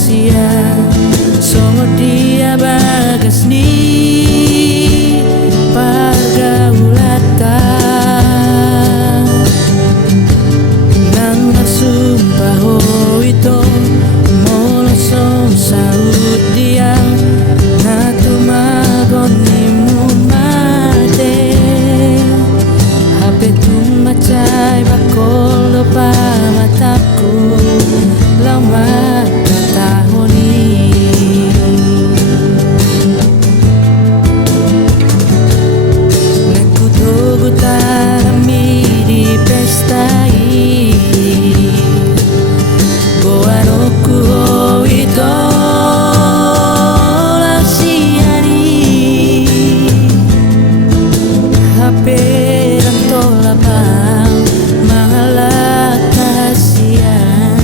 rahasia songo dia bagas ni pargaulata nang nasumpah ho ito molo song saud dia na tumagon ni mumate hape tumacay bakol pa mataku lama katahoni nagkutugutarami di pestai boanoku ho ito lasiani hape dan tolapang mahala kasihan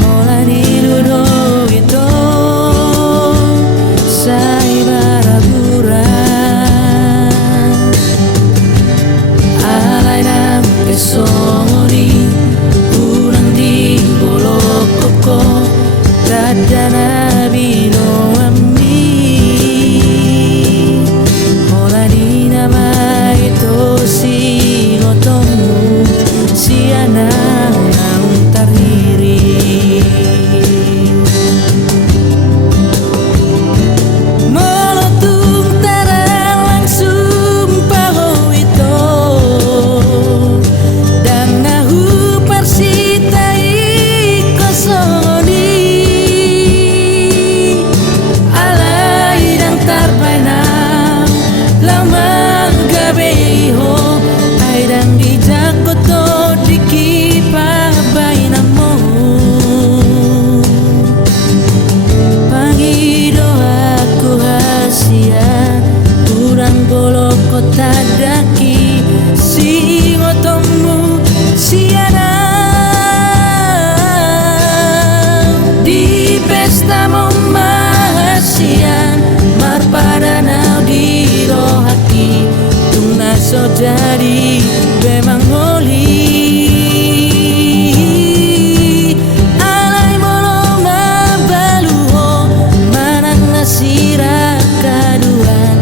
molani dudo ito say baraburan alay ng pesongoni unang di bolok koko dadana bino ami molani nama ito si ngotomu si anak ng tariri molotung tarang langsung paho ito dan nahu persitai kosongoni alay dan tarpainam lamang gabeho ay dan di jakoto di kipabainamo pangido aku hasia kurang bolok kota daki si ngotomu si anak di pesta memahasian marpadanau di rohaki tuna sojadi memang ngoli alay molo mabaluho manang nasira kaduan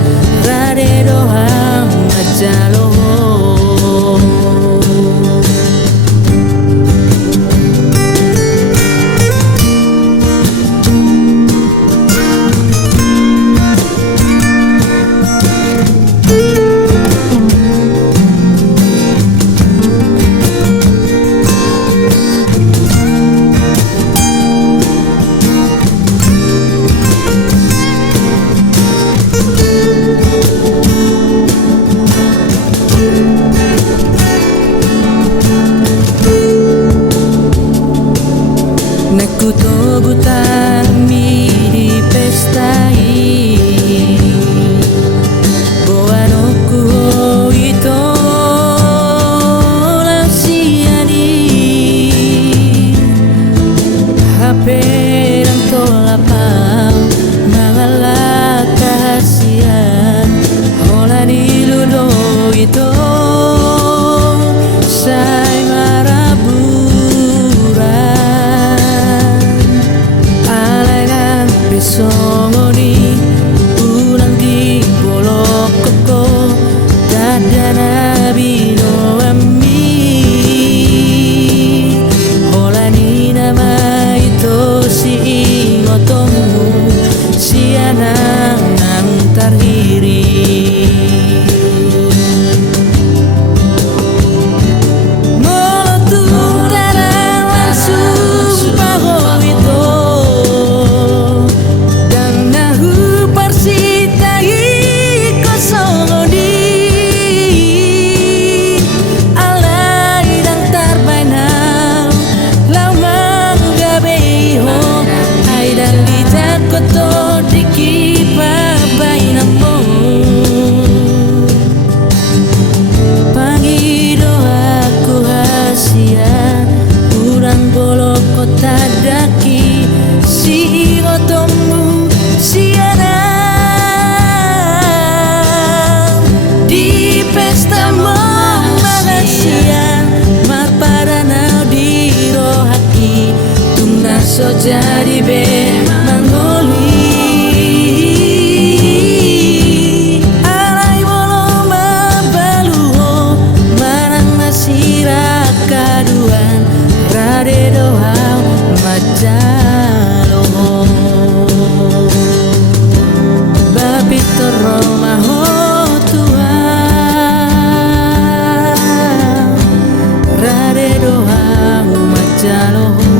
rade dohang majaloho nagkutugutarmi di pestai boanoku ho ito lasiani hape dan tolapang mangalah kasihan holani ludo ito say maraburan alay ng pesongoni unang di bolok koko dadana bino ami holani nama ito si ngotomu si anak ng tariri molotung tarang langsung paho ito dan 涙の